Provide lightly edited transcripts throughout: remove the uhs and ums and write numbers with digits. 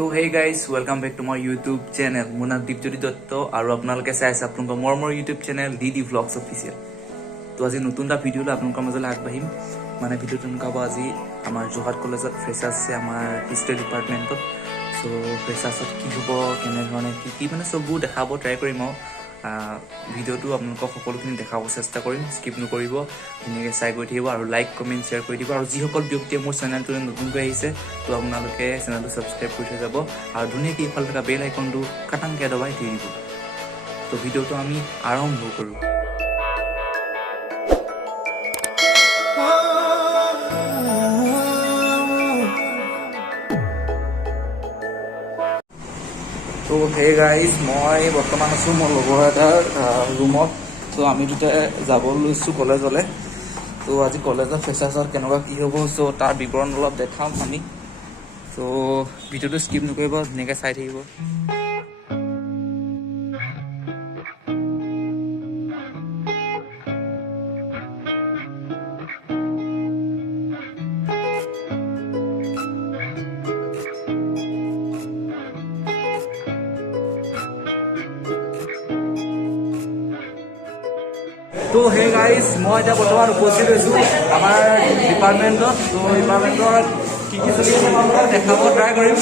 তো hey guys welcome back to my YouTube channel মোৰ নাম দীপজ্যোতি দত্ত আৰু আপোনালোকে চাই আছে আপোনালোকৰ মোৰ YouTube channel D vlogs official. তো আজি নতুন এটা ভিডিঅ' লৈ আপোনালোকৰ মাজলৈ আগবাঢ়িম। মানে ভিডিঅ'টো এনেকুৱা হ'ব, আজি আমাৰ যোৰহাট কলেজত ফ্ৰেছাৰ্ছ আছে আমাৰ হিষ্ট্ৰী ডিপাৰ্টমেণ্টত। চ' ফ্ৰেছাৰ্ছত কি হ'ব, কেনেধৰণে কি মানে চববোৰ দেখাব ট্ৰাই কৰিম আৰু ভিডিঅ'টো আপোনালোকক সকলোখিনি দেখাব চেষ্টা কৰিম। স্কিপ নকৰিব, ধুনীয়াকৈ চাই গৈ থাকিব আৰু লাইক কমেণ্ট শ্বেয়াৰ কৰি দিব। আৰু যিসকল ব্যক্তিয়ে মোৰ চেনেলটোলৈ নতুনকৈ আহিছে তো আপোনালোকে চেনেলটো ছাবস্ক্ৰাইব কৰি থৈ যাব আৰু ধুনীয়াকৈ ইফালে থকা বেল আইকনটো খাটাংকৈ দবাই থৈ দিব। তো ভিডিঅ'টো আমি আৰম্ভ কৰোঁ। তো হে গাইজ, মই বৰ্তমান আছোঁ মোৰ লগৰ এটাৰ ৰুমত। ত' আমি দুটাই যাব লৈছোঁ কলেজলৈ। তো আজি কলেজৰ ফ্ৰেছাৰ্ছত কেনেকুৱা কি হ'ব, চ' তাৰ বিৱৰণ অলপ দেখাম আমি। ত' ভিডিঅ'টো স্কিপ নকৰিব, ধুনীয়াকৈ চাই থাকিব। তো হে গাইজ, মই এতিয়া বৰ্তমান উপস্থিত হৈছোঁ আমাৰ ডিপাৰ্টমেণ্টত। ত' ডিপাৰ্টমেণ্টৰ কি চলি আছে দেখাব ট্ৰাই কৰিম।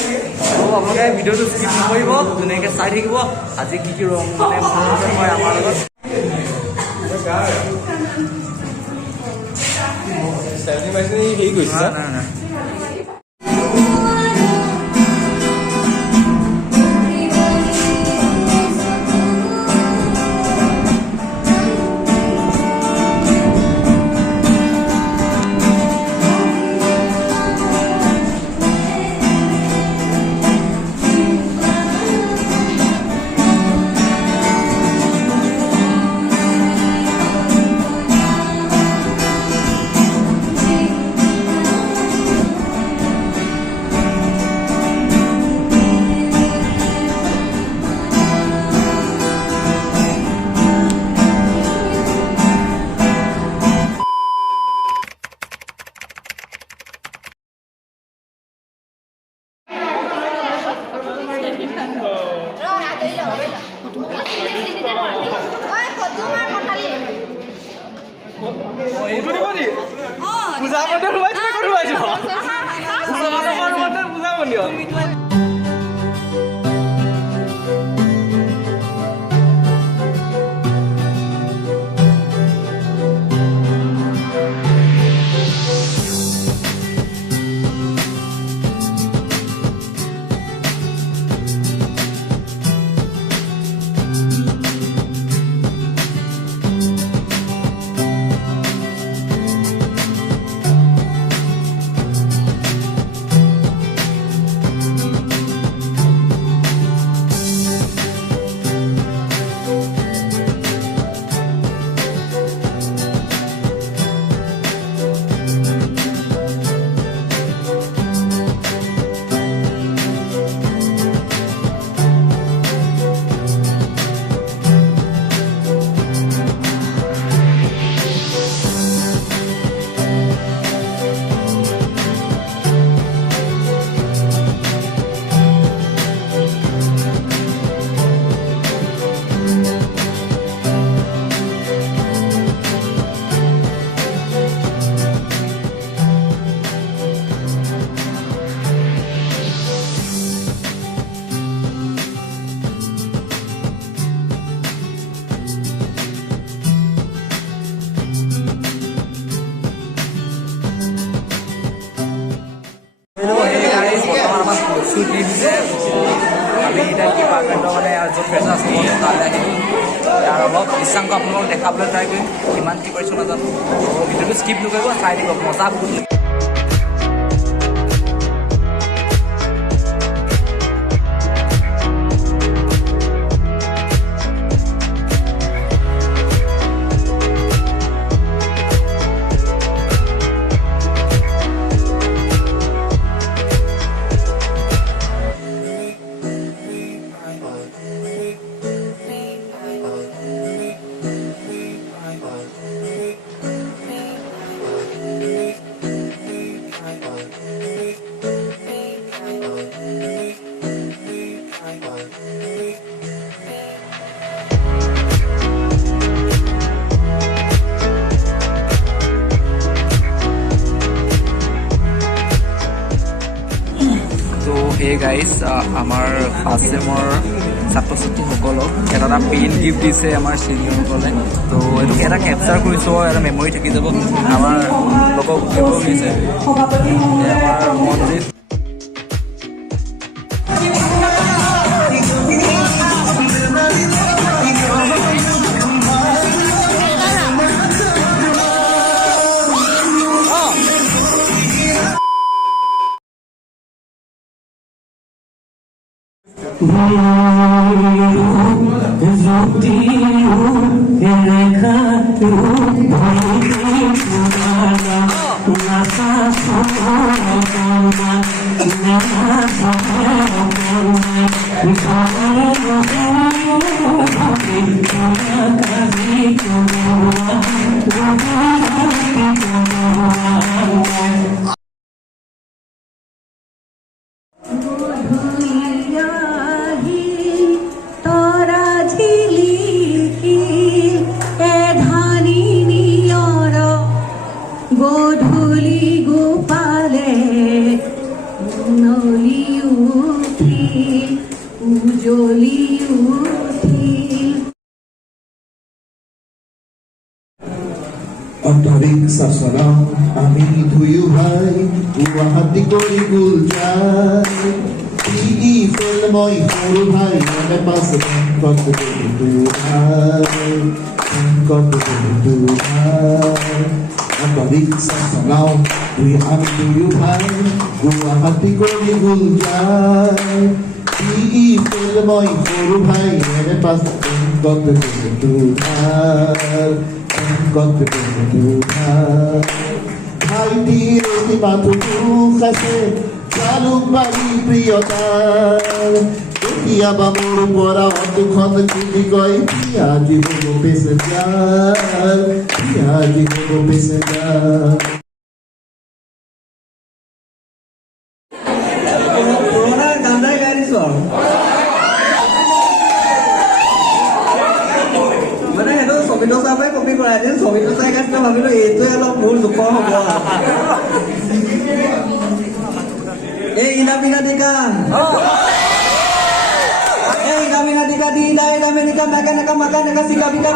ত' আপোনালোকে ভিডিঅ'টো স্কিপ নকৰিব, ধুনীয়াকৈ চাই থাকিব। আজি কি ৰং মানে হয় আমাৰ লগত। হেৰি কৰিছে নাই আমি এতিয়া ডিপাৰ্টমেণ্টৰ মানে য'ত ফ্ৰেছাৰ্ছ হ'ব তালৈ আহিলোঁ। ইয়াৰ অলপ দৃশ্যাংক আপোনালোকক দেখাবলৈ ট্ৰাই কৰিম, কিমান কি কৰিছোঁ নাজানো। ভিডিঅ'টো স্কিপ নকৰিব, চাই দিব, মজা বহুত লাগিব। হে গাইজ আমাৰ ফাৰ্ষ্ট ছেমৰ ছাত্ৰ ছাত্ৰীসকলক এটা পেইন গিফ্ট দিছে আমাৰ চিনিয়ৰসকলে। তো এইটোকে এটা কেপচাৰ কৰিছোঁ, এটা মেমৰি থাকি যাব। আমাৰ লগৰ গৈছে আমাৰ মনজিত। গধূলি গোপালে নলি উঠিল উজলি উঠিল। অন্তৰিক শাসনা আমি ধুয়ু ভাই গুৱাহাটী কৰি গুল যায় ই ফেল মই সৰু ভাই মনে পাছ বেংকত অন্তৰিক শাসনা আমি ধুয়ু ভাই গুৱাহাটী কৰি গুল যায় ই ফেল মই সৰু ভাই মনে পাছ বেংকত ভাইটিৰ অতি মাথো দুখ আছে জালুক বাৰী প্ৰিয়তাৰ কেতিয়াবা মোৰ পৰা দুখন খুলি কয় পিয়াজি হ'ব পেচেঞ্জাৰ পিয়াজি হ'ব পেচেঞ্জাৰ। পুৰণা গান গাই দিছো আৰু মানে সেইটো ছবিটো চাই পাই কপি কৰাই দিম। ছবিটো চাই গাইছিলে ভাবিলো এইটোৱে অলপ ভুল জোখৰ হ'ব। এই ইনামিনাটিকা di daerah Amerika maka sika bika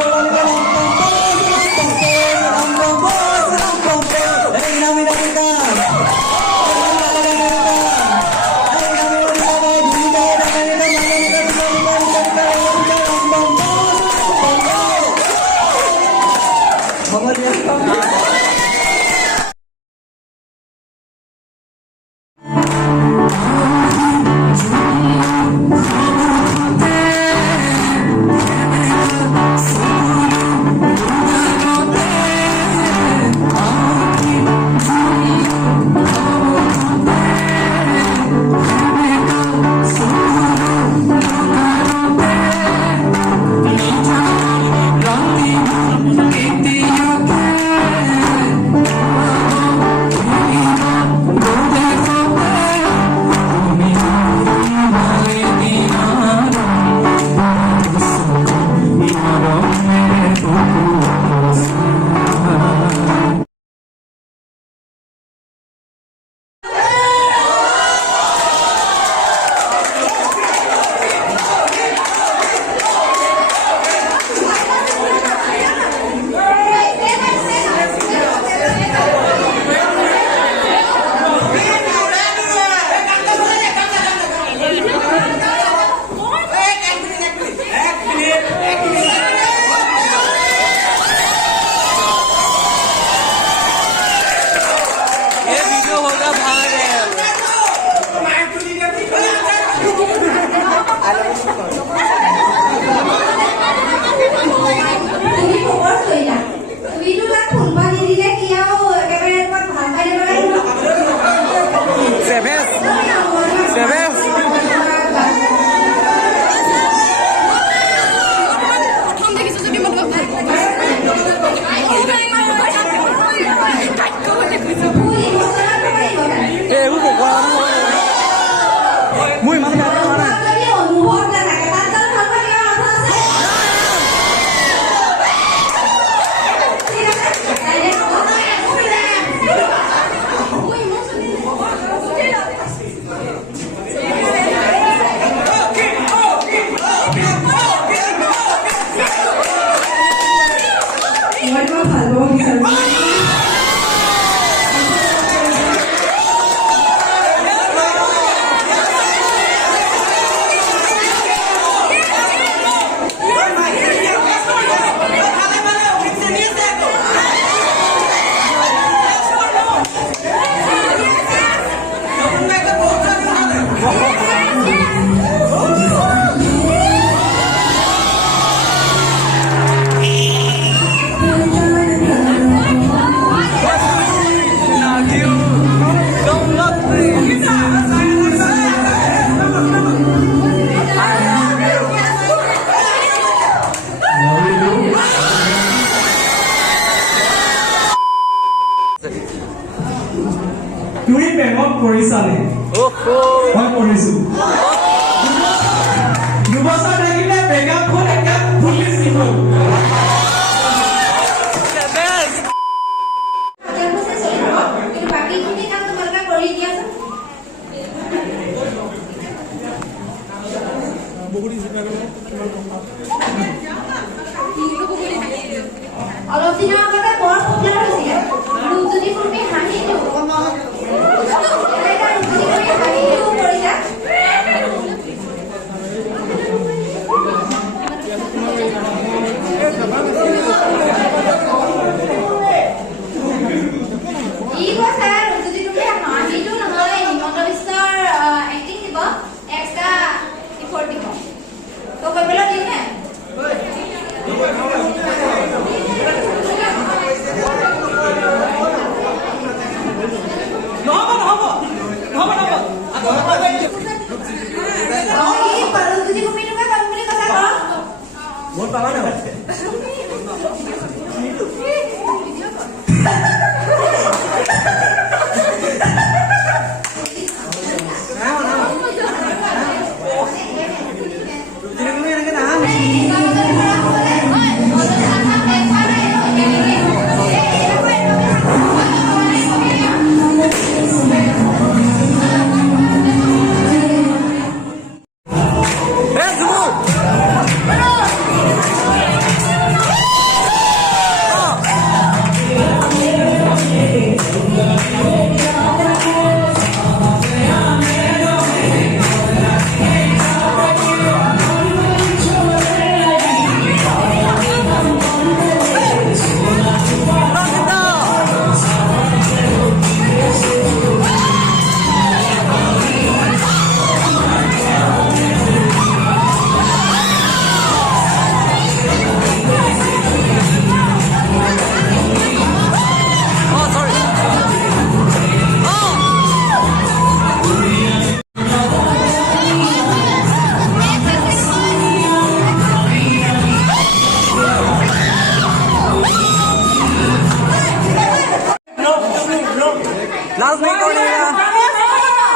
মই কৰিছো দুবছৰ থাকিলে বেকআপ হ'ল এতিয়া পুলিচ হ'ল কিন্তু বাকীখিনি কাম তোমালোকে কৰি দিয়াচোন। অলপ দিনৰ আগতে বৰ পপুলাৰ হৈছিলে ৰূপজ্যোতি কুৰ্মী হাঁহিটো কৰিছা ই কৈছে ৰূপজ্যোতি কুৰ্মী হাঁহিটো নহয় হিমন্ত বিশ্বৰ এক্টিং দিব এক্সট্ৰা ইফৰ্ট দিব তো কৰিবলৈ দিওঁ নে ৰূপজ্যোতি কুৰ্মীটোকে কৰিম বুলি কৈছা কৰক মোৰ পাবা নাই लास्ट में कौन है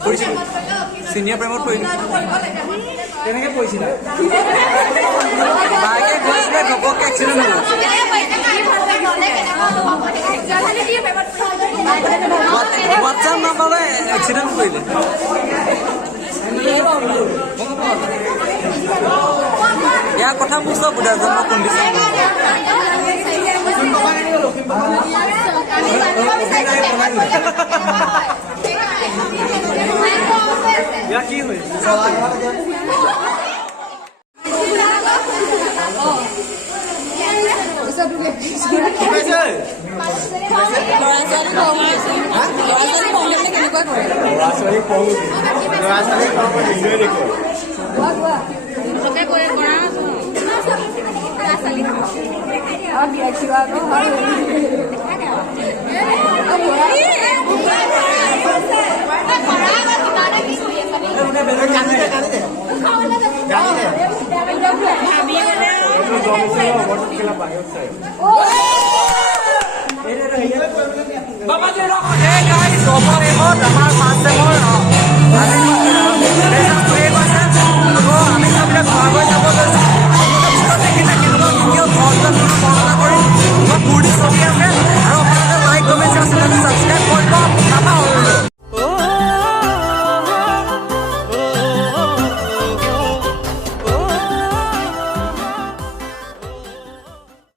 সিনিয়ৰ প্ৰেমত পৰিল কেনেকে পৰিছিলা বাইকে গৈছিলে ঘপককে এক্সিডেণ্ট হ'ল হোৱাটছআপ নাপালে এক্সিডেণ্ট কৰিলে ইয়াৰ কথা বুজা বুঢ়া জন্ম কণ্ডিশ্যন ইয়াৰ কি হৈছে Hey guys, over remote, আমাৰ ফাৰ্ষ্ট টাইমৰ আমি সব বিলাক ঘৰ গৈ যাব লৈছো